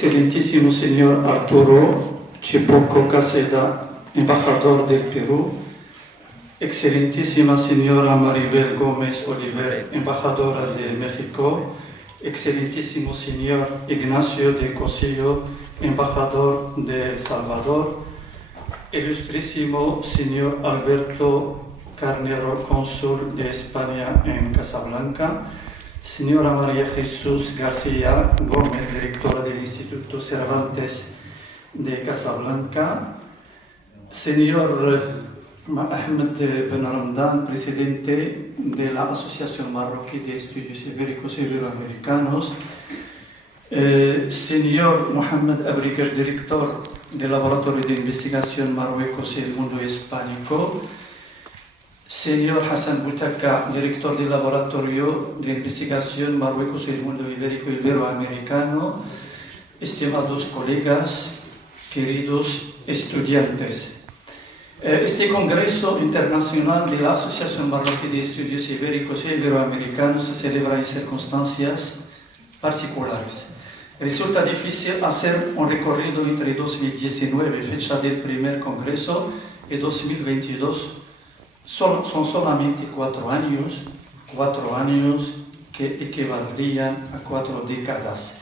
Excelentísimo señor Arturo Chipoco Caseda, embajador del Perú, Excelentísima señora Maribel Gómez Oliver, embajadora de México, Excelentísimo señor Ignacio de Cosillo, embajador de El Salvador, Ilustrísimo señor Alberto Carnero, cónsul de España en Casablanca, señora María Jesús García Gómez, directora del Instituto Cervantes de Casablanca, señor Ahmed Ben Ramdan, presidente de la Asociación Marroquí de Estudios Ibéricos y Iberoamericanos, señor Mohamed Abriker, director del Laboratorio de Investigación Marruecos y el Mundo Hispánico, señor Hassan Boutaka, director del Laboratorio de Investigación Marruecos y el Mundo Ibérico y Iberoamericano, estimados colegas, queridos estudiantes. Este Congreso Internacional de la Asociación Marroquí de Estudios Ibéricos y Iberoamericanos se celebra en circunstancias particulares. Resulta difícil hacer un recorrido entre 2019, fecha del primer Congreso, y 2022. Son solamente 4 años que equivaldrían a 4 décadas.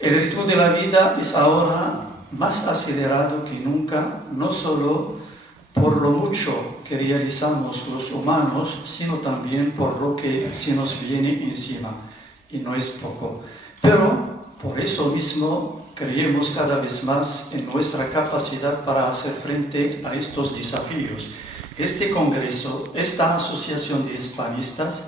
El ritmo de la vida es ahora más acelerado que nunca, no solo por lo mucho que realizamos los humanos, sino también por lo que se nos viene encima, y no es poco. Pero por eso mismo creemos cada vez más en nuestra capacidad para hacer frente a estos desafíos. Este Congreso, esta Asociación de Hispanistas,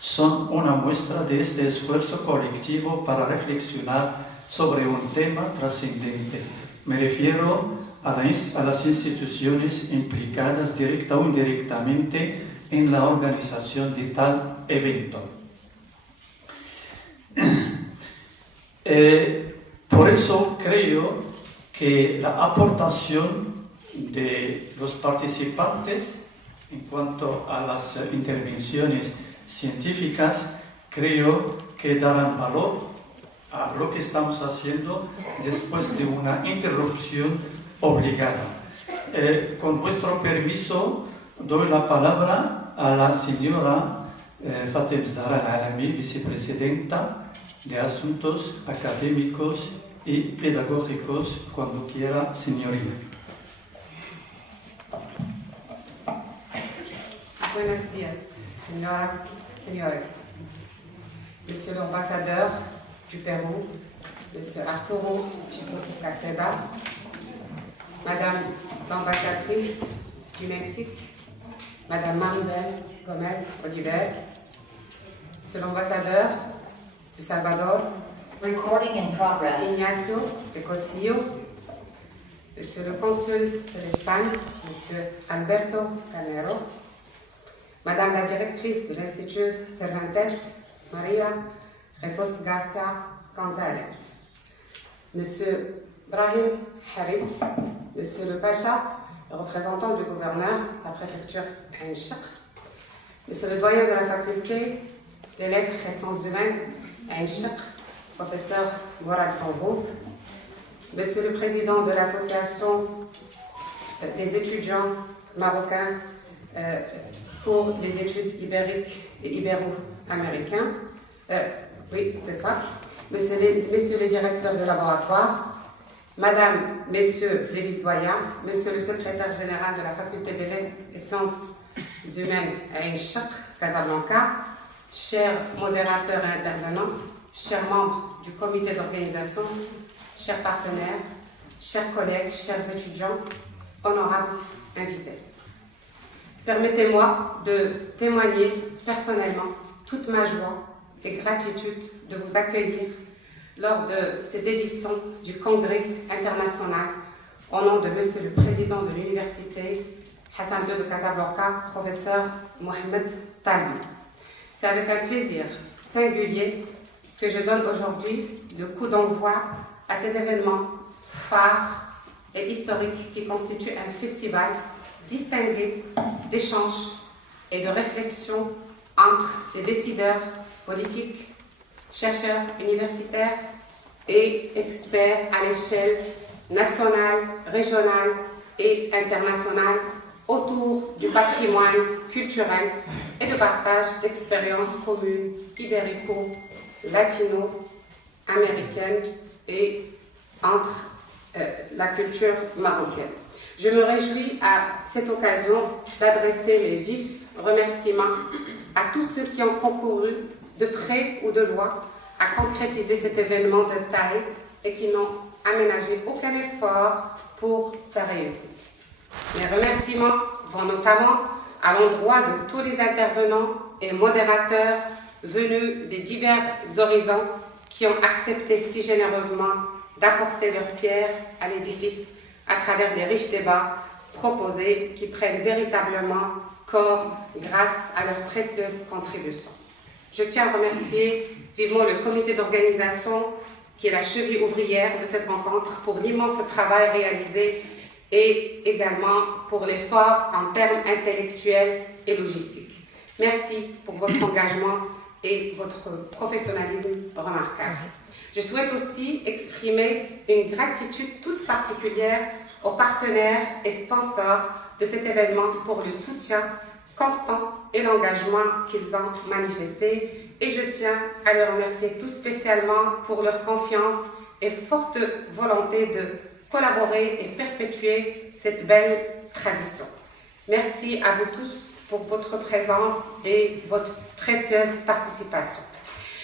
son una muestra de este esfuerzo colectivo para reflexionar sobre un tema trascendente. Me refiero a las instituciones implicadas directa o indirectamente en la organización de tal evento. Por eso creo que la aportación de los participantes en cuanto a las intervenciones científicas, creo que darán valor a lo que estamos haciendo después de una interrupción obligada. Con vuestro permiso, doy la palabra a la señora Fatem Zahra Al-Alami, vicepresidenta de Asuntos Académicos y Pedagógicos, cuando quiera, señoría. Buenos días, señoras, señores. Monsieur l'ambassadeur du Pérou, Monsieur Arturo Chipoco Caseda, Madame l'ambassadrice du Mexique, Madame Maribel Gómez Oliver, Monsieur l'ambassadeur du Salvador, Recording in progress. Ignacio de Cosillo, Monsieur le consul de l'Espagne, Monsieur Alberto Carnero, Madame la directrice de l'Institut Cervantes, María Jesús García González, Monsieur Brahim Harit, Monsieur le Pacha, le représentant du gouverneur de la préfecture Ain Chakr, Monsieur le doyen de la faculté des lettres et sciences humaines Ain Chakr, professeur Mourad Kamboub, Monsieur le président de l'association des étudiants marocains pour les études ibériques et ibéro-américains, oui, c'est ça, messieurs les directeurs de laboratoire, Madame, Messieurs les vice-doyens, Monsieur le secrétaire général de la faculté des lettres et sciences humaines à Ain Chakr, Casablanca, chers modérateurs et intervenants, chers membres du comité d'organisation, chers partenaires, chers collègues, chers étudiants, honorables invités. Permettez-moi de témoigner personnellement toute ma joie et gratitude de vous accueillir lors de cette édition du Congrès international au nom de Monsieur le Président de l'Université Hassan II de Casablanca, professeur Mohamed Talbi. C'est avec un plaisir singulier que je donne aujourd'hui le coup d'envoi à cet événement phare et historique qui constitue un festival distingué d'échanges et de réflexion entre les décideurs politiques, chercheurs universitaires, et experts à l'échelle nationale, régionale et internationale autour du patrimoine culturel et de partage d'expériences communes ibérico-latino-américaines et entre la culture marocaine. Je me réjouis à cette occasion d'adresser mes vifs remerciements à tous ceux qui ont concouru de près ou de loin à concrétiser cet événement de taille et qui n'ont aménagé aucun effort pour sa réussite. Mes remerciements vont notamment à l'endroit de tous les intervenants et modérateurs venus des divers horizons qui ont accepté si généreusement d'apporter leur pierre à l'édifice à travers les riches débats proposés qui prennent véritablement corps grâce à leurs précieuses contributions. Je tiens à remercier vivement le comité d'organisation qui est la cheville ouvrière de cette rencontre pour l'immense travail réalisé et également pour l'effort en termes intellectuels et logistiques. Merci pour votre engagement et votre professionnalisme remarquable. Je souhaite aussi exprimer une gratitude toute particulière aux partenaires et sponsors de cet événement pour le soutien constant et l'engagement qu'ils ont manifesté. Et je tiens à les remercier tout spécialement pour leur confiance et forte volonté de collaborer et perpétuer cette belle tradition. Merci à vous tous pour votre présence et votre précieuse participation.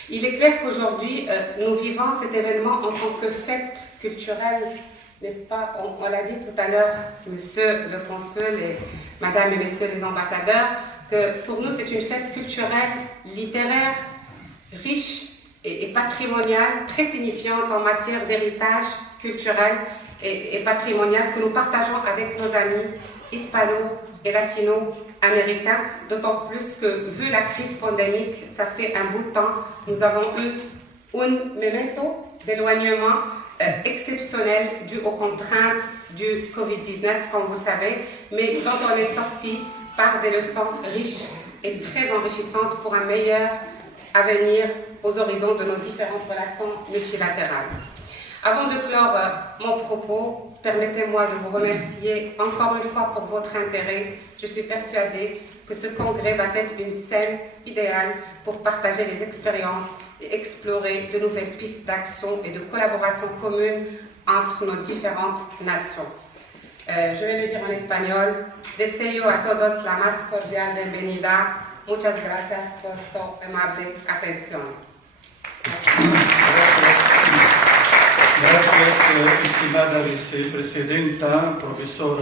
Il est clair qu'aujourd'hui, nous vivons cet événement en tant que fête culturelle, n'est-ce pas? On l'a dit tout à l'heure, monsieur le consul et madame et messieurs les ambassadeurs, que pour nous c'est une fête culturelle, littéraire, riche et patrimoniale, très signifiante en matière d'héritage culturel et patrimonial que nous partageons avec nos amis hispano- et latino-américains, d'autant plus que, vu la crise pandémique, ça fait un bout de temps, nous avons eu un memento d'éloignement exceptionnel dû aux contraintes du Covid-19, comme vous le savez, mais dont on est sorti par des leçons riches et très enrichissantes pour un meilleur avenir aux horizons de nos différentes relations multilatérales. Avant de clore mon propos, permettez-moi de vous remercier encore une fois pour votre intérêt. Je suis persuadée que ce congrès va être une scène idéale pour partager les expériences et explorer de nouvelles pistes d'action et de collaboration commune entre nos différentes nations. Je vais le dire en espagnol. Deseo a todos la más cordial bienvenida. Muchas gracias por su amable atención. Gracias, estimada vicepresidenta, profesora.